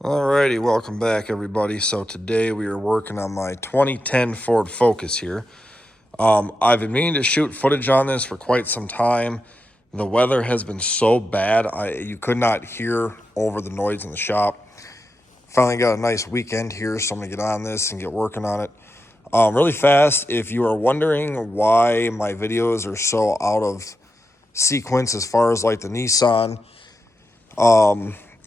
Alrighty, welcome back everybody. So today we are working on my 2010 Ford Focus here. I've been meaning to shoot footage on this for quite some time. The weather has been so bad, you could not hear over the noise in the shop. Finally got a nice weekend here, so I'm gonna get on this and get working on it. Really fast, if you are wondering why my videos are so out of sequence as far as like the Nissan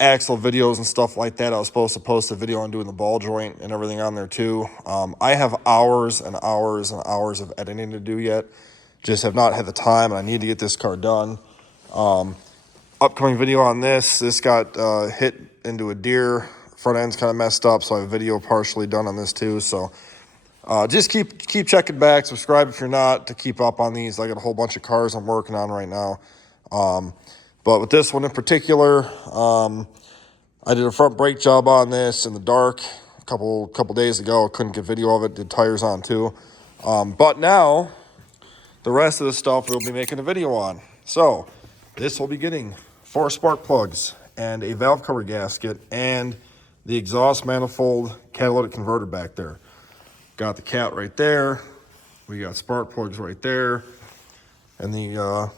axle videos and stuff like that. I was supposed to post a video on doing the ball joint and everything on there too. I have hours and hours and hours of editing to do yet. Just have not had the time, and I need to get this car done. Upcoming video on this. This got hit into a deer. Front end's kind of messed up, so I have a video partially done on this too. So just keep checking back. Subscribe if you're not to keep up on these. I got a whole bunch of cars I'm working on right now. But with this one in particular, I did a front brake job on this in the dark a couple days ago. I couldn't get video of it. Did tires on too. But now the rest of the stuff we'll be making a video on. So this will be getting 4 spark plugs and a valve cover gasket and the exhaust manifold catalytic converter back there. Got the cat right there. We got spark plugs right there, and the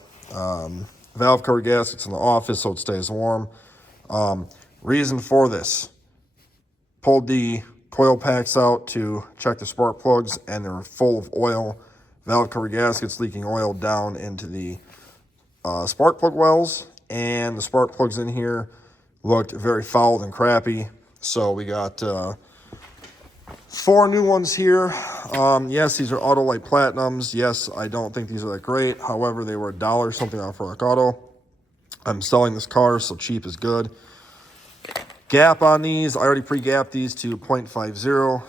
valve cover gaskets in the office so it stays warm. Reason for this: pulled the coil packs out to check the spark plugs, and they're full of oil. Valve cover gaskets leaking oil down into the spark plug wells, and the spark plugs in here looked very fouled and crappy. So we got 4 new ones here. Yes, these are Autolite Platinums. Yes, I don't think these are that great. However, they were $1 something off Rock Auto. I'm selling this car, so cheap is good. Gap on these, I already pre-gapped these to 0.50.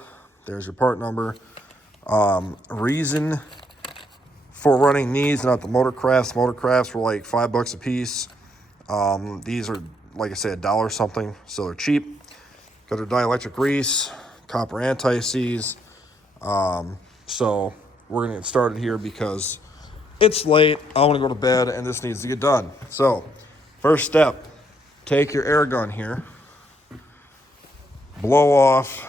There's your part number. Reason for running these, not the Motorcrafts. Motorcrafts were like $5 a piece. These are, like I said, $1 something, so they're cheap. Got their dielectric grease, copper anti-seize. So we're gonna get started here because it's late. I want to go to bed, and this needs to get done. So first step, take your air gun here, blow off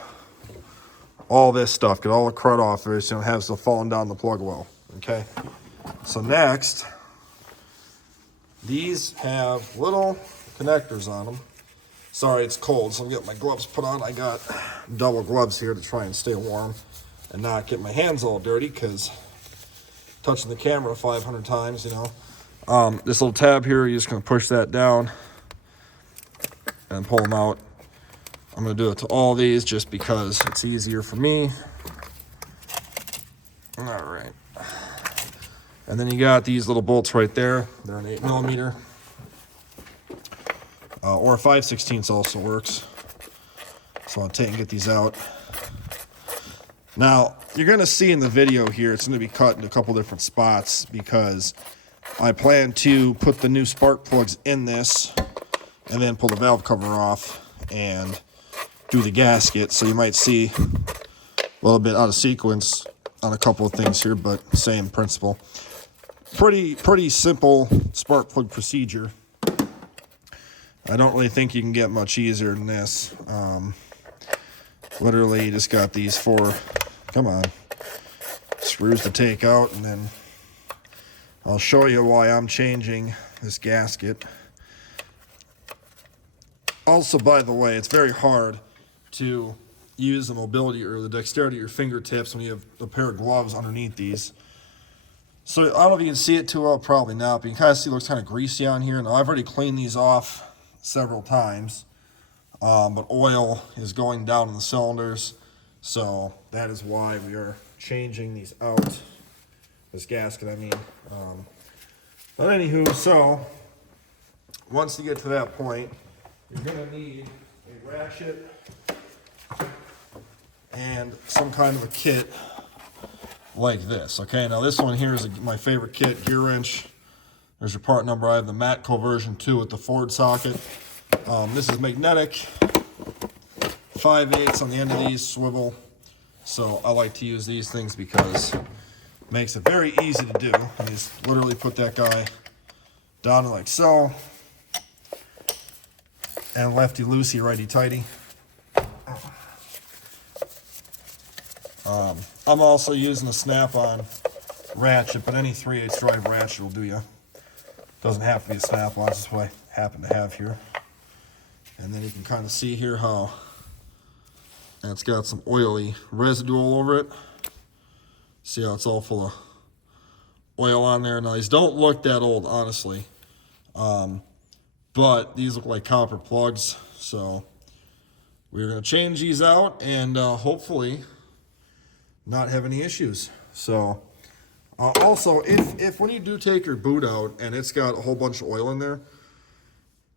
all this stuff, get all the crud off there so you don't have stuff falling down the plug well. Okay, so next, these have little connectors on them. Sorry, it's cold, so I'm getting my gloves put on. I got double gloves here to try and stay warm and not get my hands all dirty, because touching the camera 500 times, you know. This little tab here, you're just going to push that down and pull them out. I'm going to do it to all these just because it's easier for me. All right. And then you got these little bolts right there. They're an 8mm. Or 5/16 also works. So I'll take and get these out. Now, you're going to see in the video here, it's going to be cut into a couple different spots because I plan to put the new spark plugs in this and then pull the valve cover off and do the gasket. So you might see a little bit out of sequence on a couple of things here, but same principle. Pretty simple spark plug procedure. I don't really think you can get much easier than this. Literally, you just got these 4, come on, screws to take out, and then I'll show you why I'm changing this gasket. Also, by the way, it's very hard to use the mobility or the dexterity of your fingertips when you have a pair of gloves underneath these. So I don't know if you can see it too well, probably not, but you can kind of see it looks kind of greasy on here. Now, I've already cleaned these off several times, but oil is going down in the cylinders, so that is why we are changing these out. This gasket, I mean. But anywho, so once you get to that point, you're going to need a ratchet and some kind of a kit like this. Okay, now this one here is my favorite kit, gear wrench. There's your part number. I have the Matco version 2 with the Ford socket. This is magnetic, 5/8 on the end of these, swivel. So I like to use these things because it makes it very easy to do. You just literally put that guy down like so, and lefty loosey, righty tighty. I'm also using a Snap-on ratchet, but any 3/8 drive ratchet will do you. Doesn't have to be a Snap-on, that's what I happen to have here. And then you can kind of see here how it's got some oily residue all over it. See how it's all full of oil on there. Now these don't look that old, honestly, but these look like copper plugs, so we're going to change these out and hopefully not have any issues. So also, if when you do take your boot out and it's got a whole bunch of oil in there,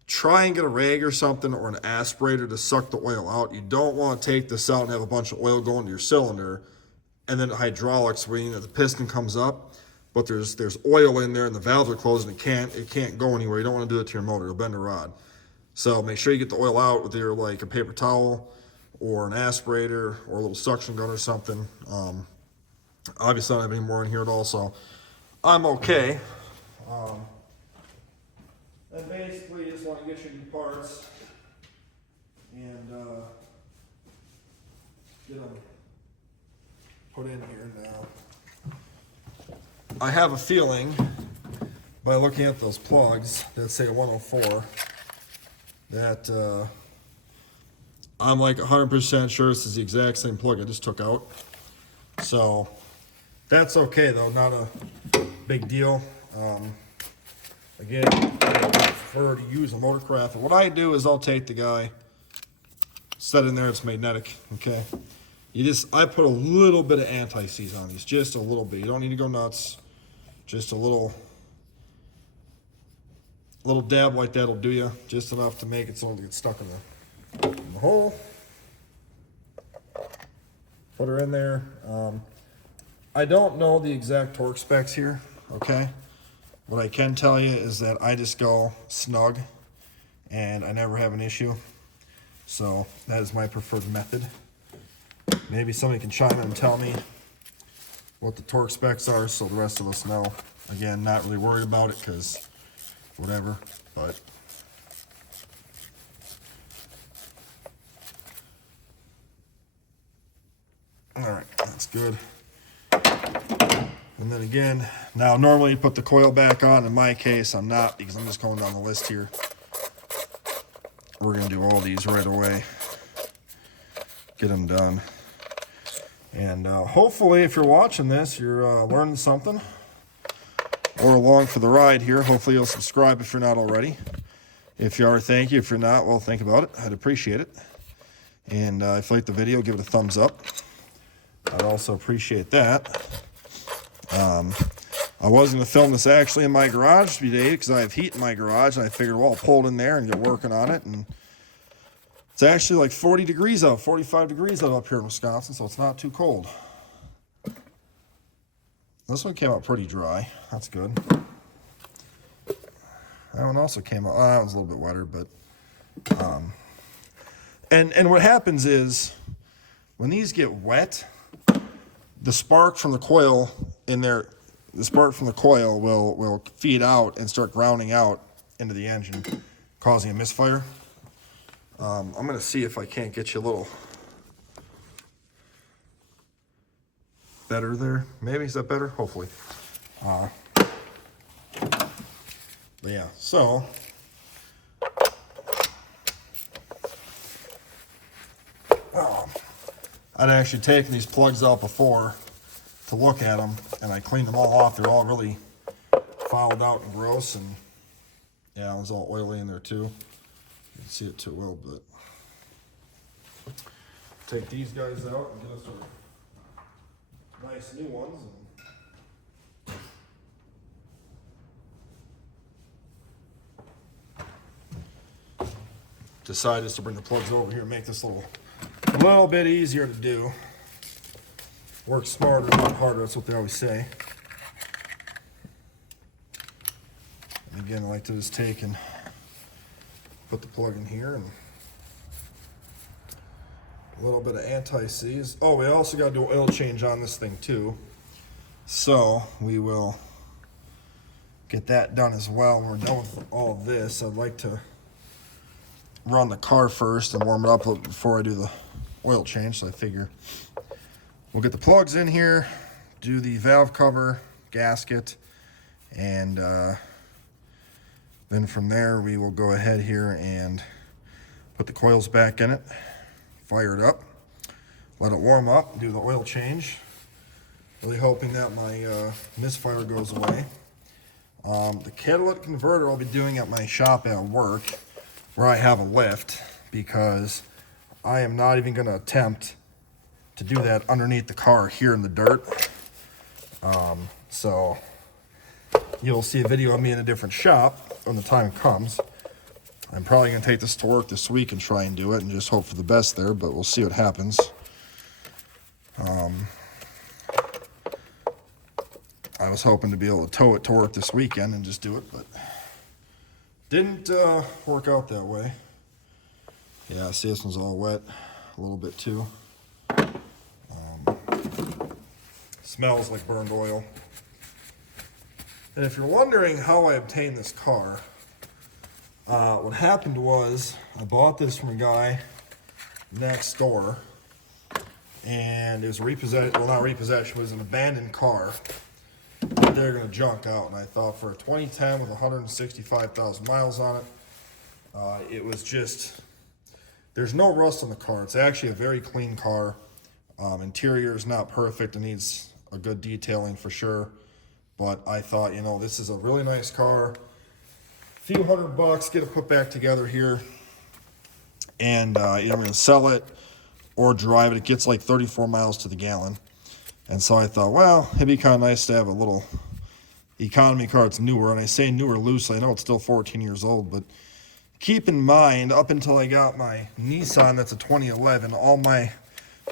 try and get a rag or something or an aspirator to suck the oil out. You don't want to take this out and have a bunch of oil going to your cylinder, and then hydraulics, where the piston comes up, but there's oil in there and the valves are closed and it can't go anywhere. You don't want to do it to your motor. It'll bend the rod. So make sure you get the oil out with either like a paper towel or an aspirator or a little suction gun or something. Obviously I don't have any more in here at all, so I'm okay. And basically you just want to get your new parts and get them put in here now. I have a feeling, by looking at those plugs that say 104, that I'm like 100% sure this is the exact same plug I just took out. So that's okay though, not a big deal. Again, I prefer to use a Motorcraft. What I do is I'll take the guy, set in there, it's magnetic, okay? I put a little bit of anti-seize on these, just a little bit. You don't need to go nuts. Just a little dab like that will do you, just enough to make it so it gets stuck in the hole. Put her in there. I don't know the exact torque specs here, okay? What I can tell you is that I just go snug and I never have an issue. So that is my preferred method. Maybe somebody can chime in and tell me what the torque specs are so the rest of us know. Again, not really worried about it because whatever, but all right, that's good. And then again, now normally you put the coil back on. In my case, I'm not, because I'm just going down the list here. We're going to do all these right away. Get them done. And hopefully, if you're watching this, you're learning something or along for the ride here. Hopefully, you'll subscribe if you're not already. If you are, thank you. If you're not, well, think about it. I'd appreciate it. And if you like the video, give it a thumbs up. I'd also appreciate that. I was going to film this actually in my garage today because I have heat in my garage, and I figured, well, I'll pull it in there and get working on it. And it's actually like 40 degrees out, 45 degrees out up here in Wisconsin, so it's not too cold. This one came out pretty dry. That's good. That one also came out, that one's a little bit wetter, but and what happens is when these get wet, the spark from the coil in there, the spark from the coil will feed out and start grounding out into the engine, causing a misfire. I'm going to see if I can't get you a little better there. Maybe, is that better? Hopefully. But yeah, so I'd actually taken these plugs out before to look at them, and I cleaned them all off. They're all really fouled out and gross, and yeah, it was all oily in there too. You can see it too well, but take these guys out and get us our nice new ones. Decided to bring the plugs over here and make this a little bit easier to do. Work smarter, not harder, that's what they always say. And again, I like to just take and put the plug in here, and a little bit of anti-seize. Oh, we also got to do an oil change on this thing too. So we will get that done as well. When we're done with all of this, I'd like to run the car first and warm it up before I do the oil change. So I figure we'll get the plugs in here, do the valve cover, gasket, and then from there we will go ahead here and put the coils back in it, fire it up, let it warm up, do the oil change. Really hoping that my misfire goes away. The catalytic converter I'll be doing at my shop at work where I have a lift, because I am not even going to attempt to do that underneath the car here in the dirt. So you'll see a video of me in a different shop when the time comes. I'm probably going to take this to work this week and try and do it and just hope for the best there, but we'll see what happens. I was hoping to be able to tow it to work this weekend and just do it, but didn't work out that way. Yeah, see, this one's all wet a little bit too. Smells like burned oil. And if you're wondering how I obtained this car, what happened was I bought this from a guy next door, and it was repossession, well, not repossession, it was an abandoned car that they're going to junk out. And I thought for a 2010 with 165,000 miles on it, it was just, there's no rust on the car. It's actually a very clean car. Interior is not perfect. It needs a good detailing for sure. But I thought, you know, this is a really nice car. Few $100, get it put back together here. And I'm going to sell it or drive it. It gets like 34 miles to the gallon. And so I thought, well, it'd be kind of nice to have a little economy car that's newer. And I say newer loosely. I know it's still 14 years old, but keep in mind, up until I got my Nissan, that's a 2011, all my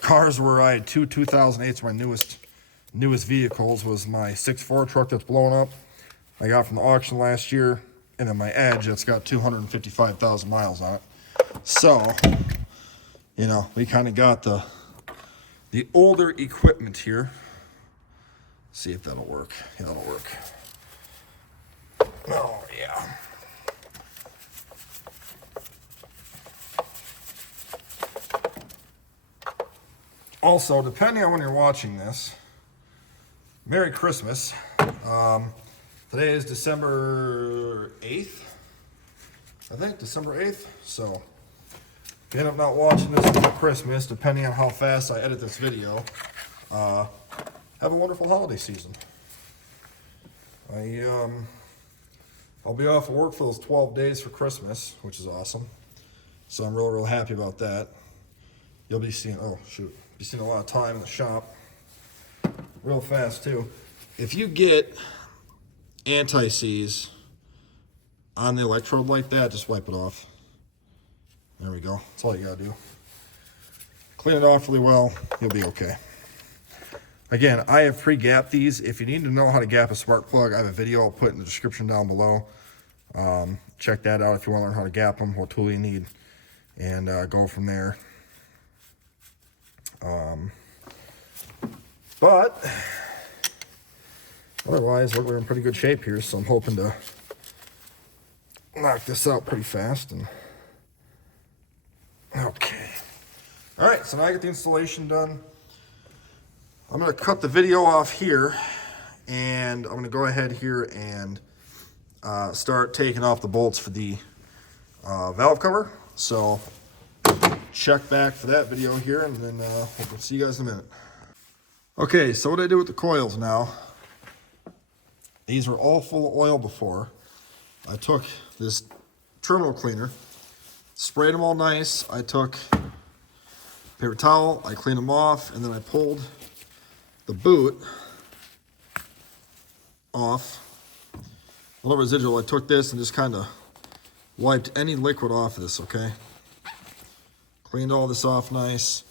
cars were, I had two 2008s, my newest vehicles was my 6.4 truck that's blown up. I got from the auction last year, and then my Edge that's got 255,000 miles on it. So, you know, we kind of got the older equipment here. See if that'll work. Yeah, that'll work. Oh, yeah. Also, depending on when you're watching this, Merry Christmas. Today is December 8th. I think, December 8th. So, if you end up not watching this until Christmas, depending on how fast I edit this video, have a wonderful holiday season. I'll be off of work for those 12 days for Christmas, which is awesome. So I'm real happy about that. You'll be seeing, be seeing a lot of time in the shop. Real fast too. If you get anti-seize on the electrode like that, just wipe it off. There we go. That's all you gotta do. Clean it off really well, you'll be okay. Again, I have pre-gapped these. If you need to know how to gap a spark plug, I have a video I'll put in the description down below. Check that out if you want to learn how to gap them, what tool you need, and go from there. But otherwise, we're in pretty good shape here, so I'm hoping to knock this out pretty fast. And okay. All right, so now I get the installation done. I'm going to cut the video off here, and I'm going to go ahead here and start taking off the bolts for the valve cover. So check back for that video here, and then we'll see you guys in a minute. Okay, so what I did with the coils now, these were all full of oil before. I took this terminal cleaner, sprayed them all nice. I took paper towel, I cleaned them off, and then I pulled the boot off. All the residual, I took this and just kind of wiped any liquid off of this, okay? Cleaned all this off nice.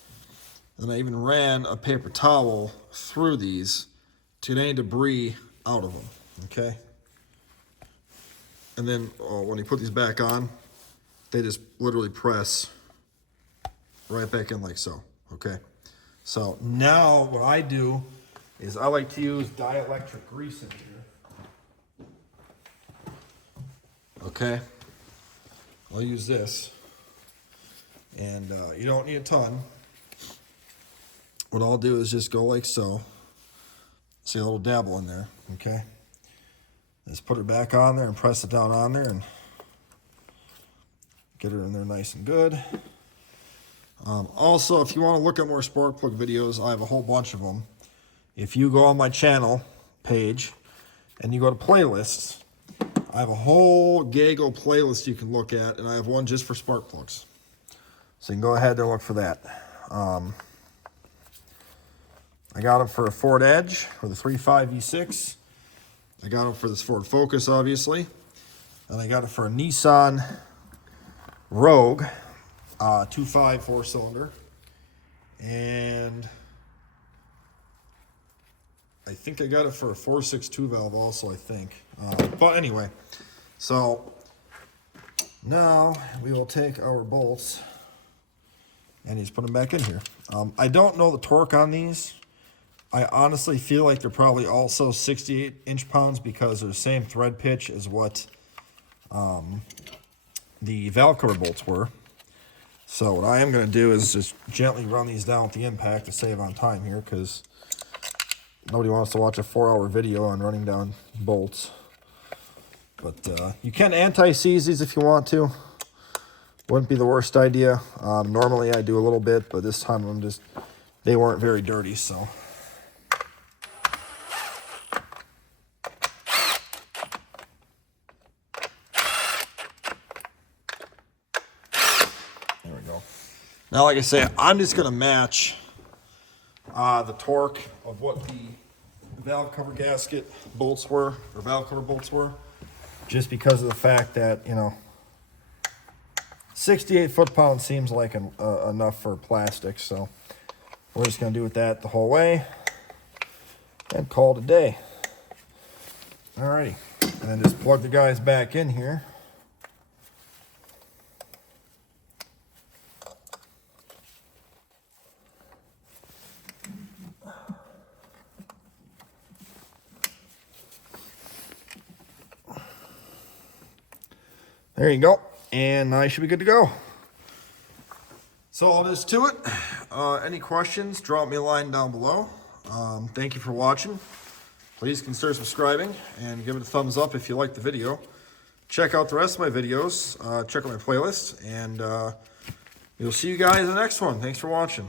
And I even ran a paper towel through these to get any debris out of them, okay? And then when you put these back on, they just literally press right back in like so, okay? So now what I do is I like to use dielectric grease in here. Okay, I'll use this. And you don't need a ton. What I'll do is just go like so. See a little dabble in there, okay? Just put her back on there and press it down on there and get her in there nice and good. Also, if you want to look at more spark plug videos, I have a whole bunch of them. If you go on my channel page and you go to playlists, I have a whole Gago playlist you can look at, and I have one just for spark plugs. So you can go ahead and look for that. I got them for a Ford Edge with a 3.5 V6. I got them for this Ford Focus, obviously. And I got it for a Nissan Rogue 2.5 4-cylinder. And I think I got it for a 4.62 valve also, I think. But anyway, so now we will take our bolts and just put them back in here. I don't know the torque on these. I honestly feel like they're probably also 68 inch-pounds because they're the same thread pitch as what the valve cover bolts were. So what I am going to do is just gently run these down with the impact to save on time here, because nobody wants to watch a 4-hour video on running down bolts. But you can anti-seize these if you want to. Wouldn't be the worst idea. Normally I do a little bit, but this time they weren't very dirty, so. There we go. Now, like I say, I'm just going to match the torque of what the valve cover gasket bolts were, or valve cover bolts were, just because of the fact that, 68 foot-pounds seems like enough for plastic, so we're just going to do with that the whole way and call it a day. Alrighty, and then just plug the guys back in here. There you go. And I should be good to go. So all there is to it. Any questions, drop me a line down below. Thank you for watching. Please consider subscribing and give it a thumbs up if you like the video. Check out the rest of my videos. Check out my playlist. And we'll see you guys in the next one. Thanks for watching.